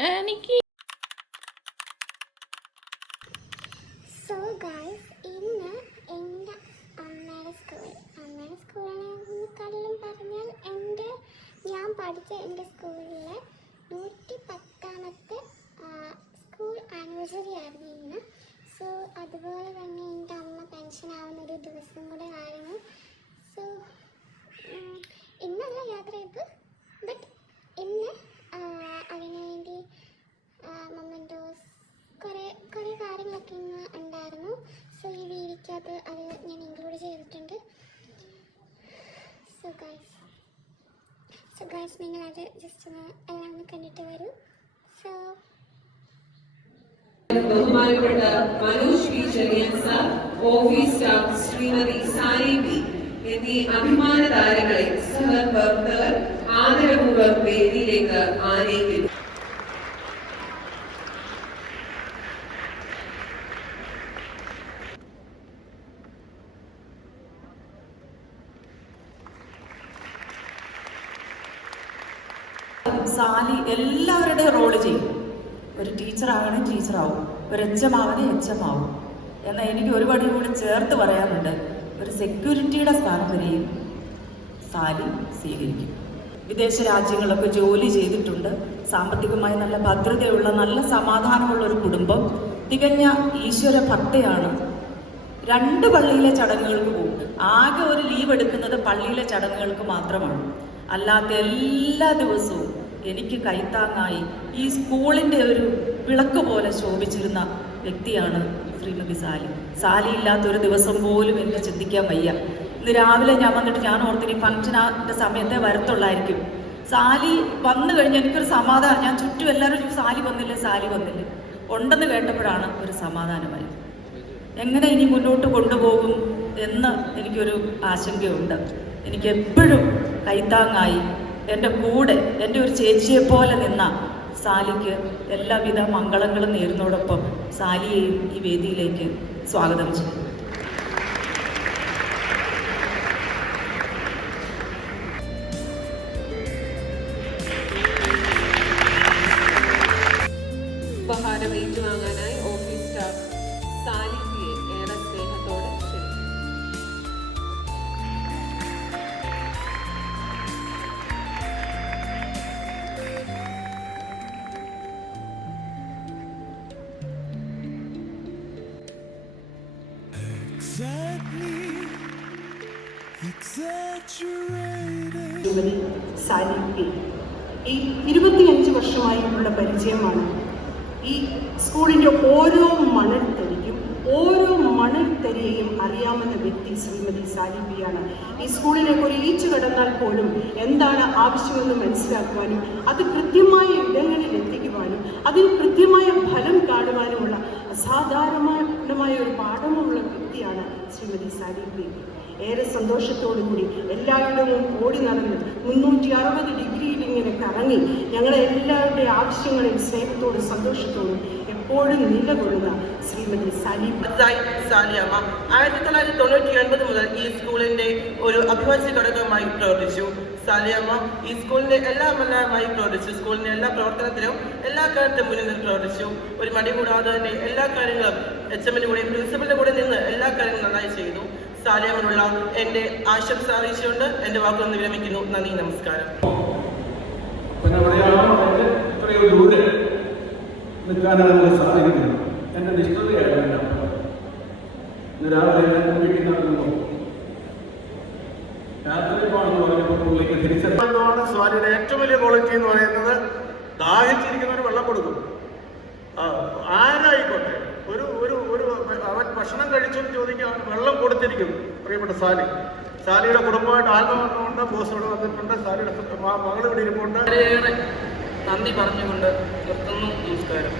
എനിക്ക് so guys, ഇന്ന് എൻ്റെ അമ്മയുടെ സ്കൂളിനെക്കാളും പറഞ്ഞാൽ ഞാൻ പഠിച്ച എൻ്റെ സ്കൂളിലെ 110ാമത്തെ സ്കൂൾ ആനിവേഴ്സറി ആയിരുന്നു ഇന്ന്. സോ അതുപോലെ തന്നെ എൻ്റെ അമ്മ പെൻഷൻ ആവുന്നൊരു ദിവസം കൂടെ ആയിരുന്നു. സോ ഇന്നല്ല യാത്രയപ്പ്, ബട്ട് ഇന്ന് അതിനുവേണ്ടി മൊമെൻറ്റോസ് കുറേ കാര്യങ്ങളൊക്കെ ഇന്ന് ഉണ്ടായിരുന്നു. സോ ഈ വീഡിയോക്കകത്ത് അത് ഞാൻ ഇൻക്ലൂഡ് ചെയ്തിട്ടുണ്ട്. സോ ഗൈസ് നിങ്ങളത് ജസ്റ്റ് എല്ലാം ഒന്ന് കണ്ടിട്ട് വരൂ. സോ ബഹുമാനപ്പെട്ട Manoj P Cherian sir, office staff Shrimati sari P എന്നീ അഭിമാന താരങ്ങളെ സഹപ്രവർത്തകർ ആദരപൂർവ്വം വേദിയിലേക്ക് ആനയിക്കുന്നു. സാലി എല്ലാവരുടെയും റോള് ചെയ്യും. ഒരു ടീച്ചറാകണം ടീച്ചറാവും, ഒരു HM ആവണേ HM ആവും. എന്നാൽ എനിക്ക് ഒരു പടി കൂടി ചേർത്ത് പറയാനുണ്ട്, ഒരു സെക്യൂരിറ്റിയുടെ സ്ഥാനം വരെയും സാലി സ്വീകരിക്കും. വിദേശ രാജ്യങ്ങളിലൊക്കെ ജോലി ചെയ്തിട്ടുണ്ട്. സാമ്പത്തികമായി നല്ല ഭദ്രതയുള്ള നല്ല സമാധാനമുള്ള ഒരു കുടുംബം. തികഞ്ഞ ഈശ്വര ഭക്തയാണ്. 2 പള്ളിയിലെ ചടങ്ങുകൾക്ക് പോകും. ആകെ ഒരു ലീവ് എടുക്കുന്നത് പള്ളിയിലെ ചടങ്ങുകൾക്ക് മാത്രമാണ്. അല്ലാത്ത എല്ലാ ദിവസവും എനിക്ക് കൈത്താങ്ങായി ഈ സ്കൂളിൻ്റെ ഒരു വിളക്ക് പോലെ ശോഭിച്ചിരുന്ന വ്യക്തിയാണ് ശ്രീമതി സാലി. സാലി ഇല്ലാത്തൊരു ദിവസം പോലും എനിക്ക് ചിന്തിക്കാൻ വയ്യ. ഇന്ന് രാവിലെ ഞാൻ വന്നിട്ട് ഞാൻ ഓർത്തിന് ഫംഗ്ഷനാൻ്റെ സമയത്തെ വരത്തുള്ളായിരിക്കും. സാലി വന്നു കഴിഞ്ഞാൽ എനിക്കൊരു സമാധാനം. ഞാൻ ചുറ്റും എല്ലാവരും സാലി വന്നില്ലേ ഉണ്ടെന്ന് കേട്ടപ്പോഴാണ് ഒരു സമാധാനമായി. എങ്ങനെ ഇനി മുന്നോട്ട് കൊണ്ടുപോകും എന്ന് എനിക്കൊരു ആശങ്കയുണ്ട്. എനിക്ക് എപ്പോഴും കൈത്താങ്ങായി എൻ്റെ കൂടെ എൻ്റെ ഒരു ചേച്ചിയെപ്പോലെ നിന്ന സാലിക്ക് എല്ലാവിധ മംഗളങ്ങളും നേരുന്നതോടൊപ്പം സാലിയെയും ഈ വേദിയിലേക്ക് സ്വാഗതം ചെയ്യും. ഉപഹാരം ഏറ്റുവാങ്ങാനായി ഓഫീസ് സ്റ്റാഫ് സാലിയെ ഏറെ സ്നേഹത്തോടെ ക്ഷണിക്കുന്നു. ശ്രീമതി സാലി പി. ഈ 25 വർഷമായിട്ടുള്ള പരിചയമാണ്. ഈ സ്കൂളിൻ്റെ ഓരോ മണൽത്തരിയെയും അറിയാവുന്ന വ്യക്തി ശ്രീമതി സാലി പി ആണ്. ഈ സ്കൂളിലേക്ക് ഒരു ഈച്ച കടന്നാൽ പോലും എന്താണ് ആവശ്യമെന്ന് മനസ്സിലാക്കുവാനും അത് കൃത്യമായ ഇടങ്ങളിൽ എത്തിക്കുവാനും അതിന് കൃത്യമായ ഫലം കാണുവാനുമുള്ള അസാധാരണമായ ഒരു പാഠമുള്ള വ്യക്തിയാണ് ശ്രീമതി സാലി പി. ഏറെ സന്തോഷത്തോടുകൂടി എല്ലായിടവും ഓടി നടന്ന് 360 ഡിഗ്രിയിൽ ഇങ്ങനെ കറങ്ങി ഞങ്ങളെ എല്ലാവരുടെയും ആവശ്യങ്ങളിൽ സ്നേഹത്തോടും സന്തോഷത്തോടും എപ്പോഴും നിലകൊള്ളുന്ന ശ്രീമതി സാലിയമ്മ 1999 മുതൽ ഈ സ്കൂളിന്റെ ഒരു അഭിവാജ്യ ഘടകമായി പ്രവർത്തിച്ചു. സാലിയമ്മ ഈ സ്കൂളിന്റെ എല്ലാമായി പ്രവർത്തിച്ചു. സ്കൂളിന്റെ എല്ലാ പ്രവർത്തനത്തിലും എല്ലാ കാര്യത്തിലും മുന്നിൽ നിന്ന് പ്രവർത്തിച്ചു. ഒരു മടി കൂടാതെ തന്നെ എല്ലാ കാര്യങ്ങളും HMന്റെ കൂടെ പ്രിൻസിപ്പലിന്റെ കൂടെ നിന്ന് എല്ലാ കാര്യങ്ങളും നന്നായി ചെയ്തു. സാലിയമ്മനുള്ള എൻ്റെ ആശംസ അറിയിച്ചുകൊണ്ട് എൻ്റെ വാക്കുകൾ വിരമിക്കുന്നു. നന്ദി, നമസ്കാരം. നിൽക്കാനാണ് നമുക്ക് സാധിക്കുന്നത്. എൻ്റെ നിഷ്ഠതയായിരുന്നു. ഇന്ന് രാവിലെ ഞാൻ വീട്ടിൽ നടന്നു രാത്രിപ്പാണെന്ന് പറഞ്ഞപ്പോൾ പുള്ളിക്ക് തിരിച്ചറിയാണ്. സ്വാലിയുടെ ഏറ്റവും വലിയ ക്വാളിറ്റി എന്ന് പറയുന്നത് ദാഹിച്ചിരിക്കുന്നവർ വെള്ളം കൊടുക്കും. ആരായിക്കോട്ടെ, അവൻ ഭക്ഷണം കഴിച്ചും ചോദിക്കാൻ വെള്ളം കൊടുത്തിരിക്കും. പ്രിയപ്പെട്ട സാലിയുടെ കുടുംബമായിട്ട് ആത്മബന്ധമുണ്ട്. ബോസ് ഇവിടെ വന്നിട്ടുണ്ട്. സാലിയുടെ മകൾ ഇവിടെ ഇരിപ്പുണ്ട്. നന്ദി പറഞ്ഞുകൊണ്ട് നിർത്തുന്നു. നമസ്കാരം.